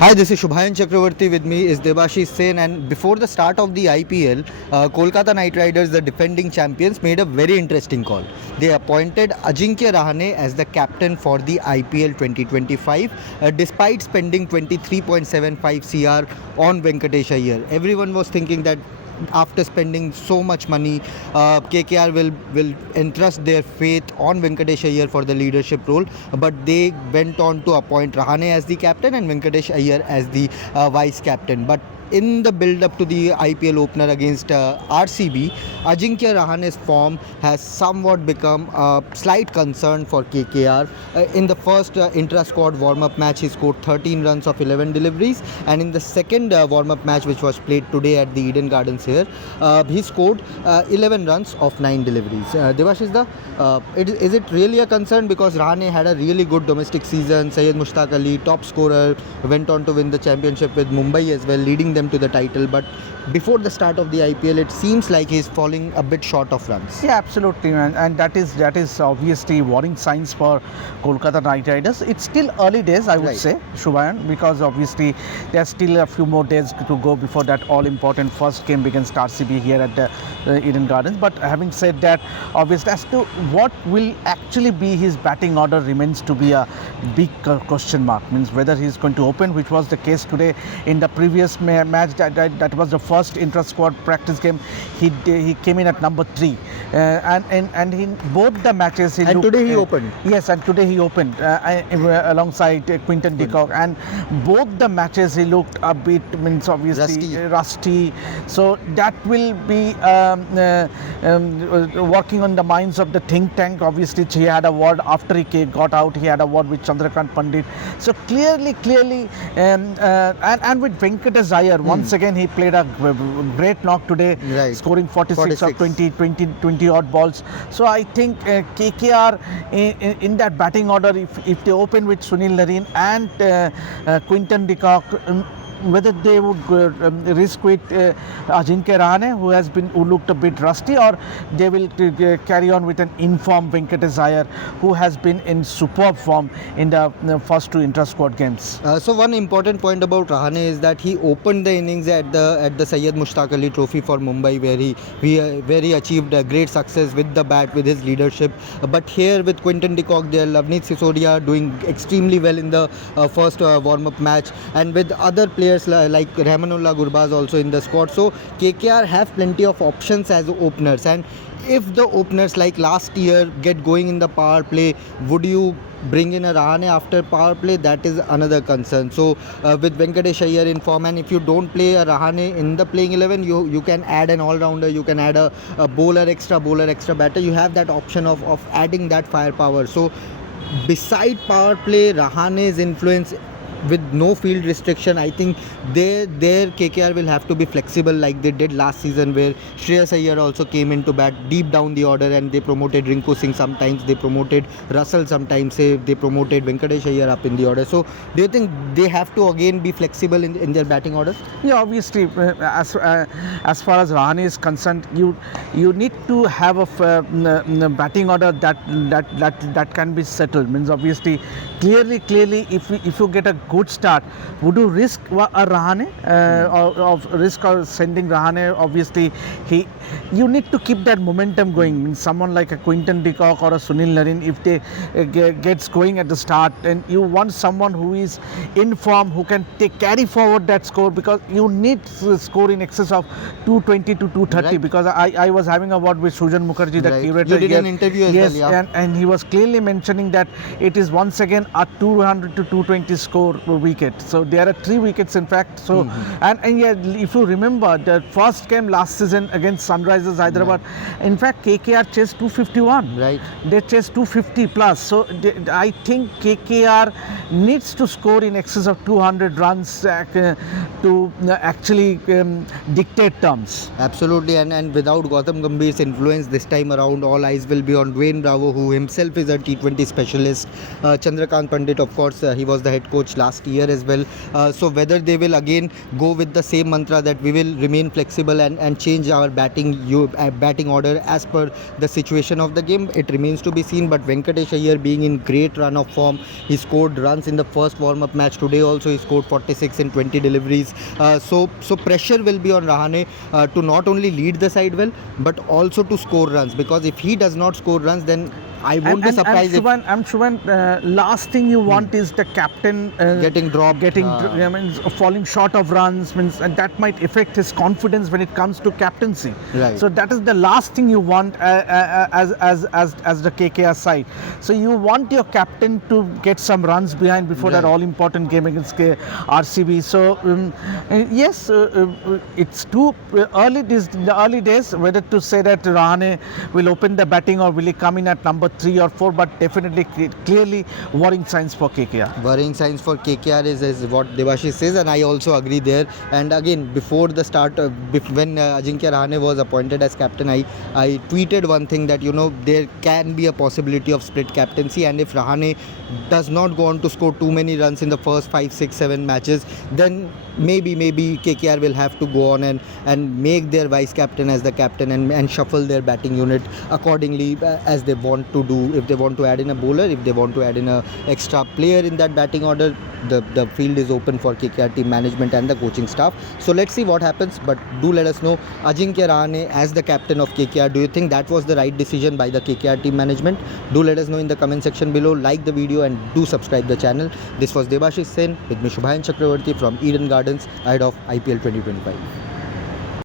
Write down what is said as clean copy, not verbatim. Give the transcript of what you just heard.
Hi, this is Shubhayan Chakravarti. With me is Debashish Sen. And before the start of the IPL, Kolkata Knight Riders, the defending champions, made a very interesting call. They appointed Ajinkya Rahane as the captain for the IPL 2025, despite spending 23.75 CR on Venkatesh Iyer. Everyone was thinking that after spending so much money, KKR will entrust their faith on Venkatesh Iyer for the leadership role, but they went on to appoint Rahane as the captain and Venkatesh Iyer as the vice captain. But in the build up to the IPL opener against RCB, Ajinkya Rahane's form has somewhat become a slight concern for KKR. In the first intra-squad warm-up match, he scored 13 runs of 11 deliveries, and in the second warm-up match, which was played today at the Eden Gardens here, he scored 11 runs of 9 deliveries. Devash, is it really a concern? Because Rahane had a really good domestic season. Syed Mushtaq Ali, top scorer, went on to win the championship with Mumbai as well, leading them to the title. But before the start of the IPL, it seems like he's falling a bit short of runs. Yeah, absolutely, man. And that is obviously warning signs for Kolkata Knight Riders. It's still early days, I would say, Shubhayan, because obviously there's still a few more days to go before that all-important first game against RCB here at the Eden Gardens. But having said that, obviously as to what will actually be his batting order remains to be a big question mark. Means whether he's going to open, which was the case today in the previous match. That was the first intra-squad practice game. He came in at number 3, and in both the matches he looked, today he opened. Yes, and today he opened alongside Quinton de Kock, and both the matches he looked a bit, means obviously rusty. So that will be working on the minds of the think tank. Obviously he had a word after he got out. He had a word with Chandrakant Pandit. So clearly, and with Venkatesh Iyer, once again he played a great knock today, scoring 46 of 20 odd balls. So I think KKR in that batting order, if they open with Sunil Narine and Quinton de Kock, whether they would risk with Ajinkya Rahane, who looked a bit rusty, or they will carry on with an informed Venkatesh Iyer, who has been in superb form in the first two intra-squad games. So one important point about Rahane is that he opened the innings at the Syed Mushtaq Ali Trophy for Mumbai, where he achieved a great success with the bat, with his leadership. But here with Quinton de Kock, there, Lavneet Sisodia doing extremely well in the first warm-up match, and with other players like Rahmanullah Gurbaz also in the squad. So KKR have plenty of options as openers, and if the openers like last year get going in the power play, would you bring in a Rahane after power play? That is another concern. So with Venkatesh Iyer in form, and if you don't play a Rahane in the playing 11, you can add an all-rounder, you can add a bowler, extra batter. You have that option of adding that firepower. So beside power play, Rahane's influence with no field restriction, I think their KKR will have to be flexible like they did last season, where Shreyas Iyer also came into bat deep down the order, and they promoted Rinku Singh sometimes, they promoted Russell sometimes, they promoted Venkatesh Iyer up in the order. So do you think they have to again be flexible in their batting orders? Yeah, obviously as far as Rahane is concerned, you need to have a batting order that can be settled. Means obviously clearly if you get a good start, would you risk a Rahane or risk of sending Rahane? Obviously you need to keep that momentum going. Means someone like a Quinton de Kock or a Sunil Narine, if they gets going at the start, and you want someone who is in form, who can carry forward that score, because you need to score in excess of 220 to 230. Because I was having a word with Sujan Mukherjee, the curator. You did an interview as well, yeah. And he was clearly mentioning that it is once again a 200 to 220 score wicket. So there are 3 wickets in fact. So and yeah, if you remember the first game last season against Sunrisers Hyderabad, in fact KKR chased 251. Right. They chased 250 plus. So I think KKR needs to score in excess of 200 runs to actually dictate terms. Absolutely, and without Gautam Gambhir's influence this time around, all eyes will be on Dwayne Bravo, who himself is a T20 specialist. Chandrakant Pandit, of course, he was the head coach last last year as well. So whether they will again go with the same mantra that we will remain flexible and change our batting order as per the situation of the game, it remains to be seen. But Venkatesh Iyer being in great run of form, he scored runs in the first warm-up match. Today also he scored 46 in 20 deliveries. So pressure will be on Rahane to not only lead the side well, but also to score runs, because if he does not score runs, then I won't be surprised if last thing you want is the captain getting dropped, falling short of runs, and that might affect his confidence when it comes to captaincy. Right. So that is the last thing you want as the KKR side. So you want your captain to get some runs behind before that Right. all important game against RCB. So yes, it's too early. The early days whether to say that Rahane will open the batting or will he come in at number 3 or 4, but definitely clearly worrying signs for KKR. Worrying signs for KKR is what Debashish says, and I also agree there. And again, before the start, when Ajinkya Rahane was appointed as captain, I tweeted one thing that there can be a possibility of split captaincy, and if Rahane does not go on to score too many runs in the first 5, 6, 7 matches, then maybe KKR will have to go on and make their vice captain as the captain and shuffle their batting unit accordingly as they want to do. If they want to add in a bowler, if they want to add in a extra player in that batting order, the field is open for KKR team management and the coaching staff. So let's see what happens, but do let us know. Ajinkya Rahane as the captain of KKR, do you think that was the right decision by the KKR team management? Do let us know in the comment section below. Like the video and do subscribe the channel. This was Debashish Sen with me, Shubhayan Chakravarti from Eden Gardens ahead of IPL 2025.